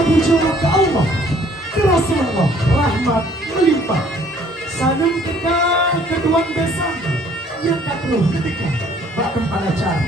puja ke Allah, ke Rasulullah, rahmat melimpah. Salam kita kedua bersama yang katruh ketika bak tempat acara.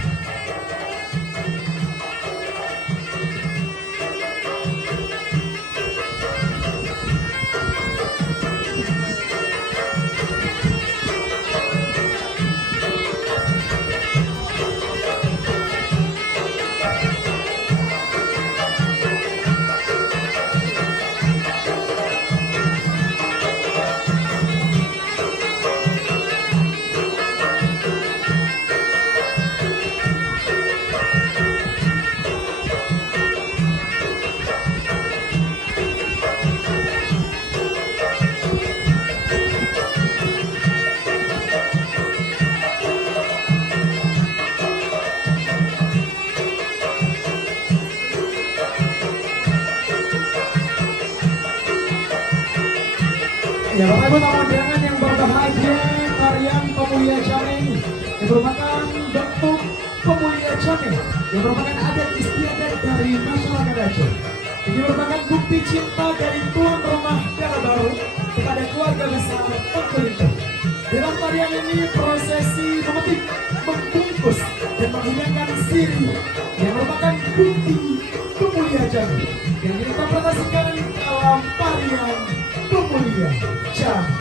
Ya, Bapak Ibu tamu undangan yang berbahagia, tarian Pemulia Jameng yang merupakan bentuk Pemulia Jameng yang merupakan adat istiadat dari masyarakat Aceh. Ini merupakan bukti cinta dari tuan rumah Piala Baru kepada keluarga besar Tengkulito. Dalam tarian ini prosesi memetik, membungkus dan menghidangkan siri yang merupakan bukti Pemulia Jameng yang diinterpretasikan dalam tarian Pemulia Jameng.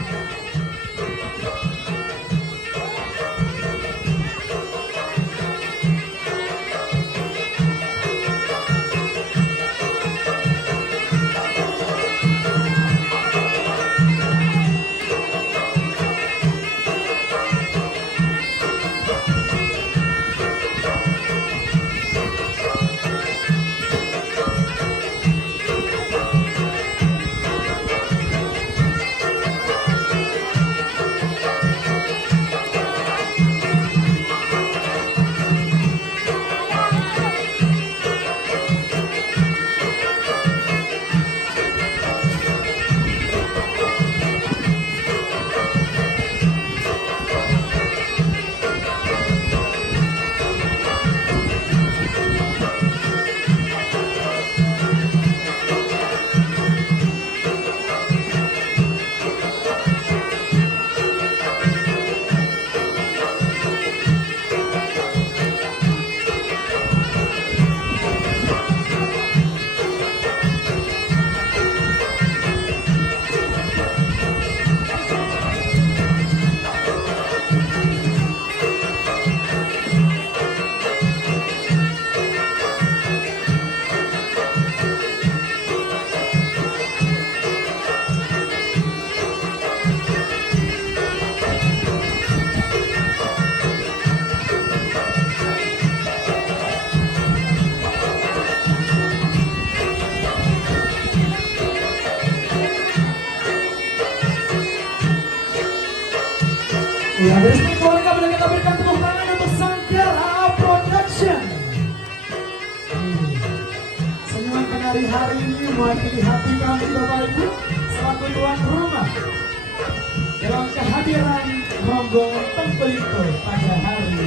Ya, bersama keluarga boleh kita berikan tepuk tangan untuk Sangkara Production. Senyuman penari hari ini mewakili hati kami Bapak Ibu selaku tuan rumah dalam kehadiran rombongan Tengkulito pada hari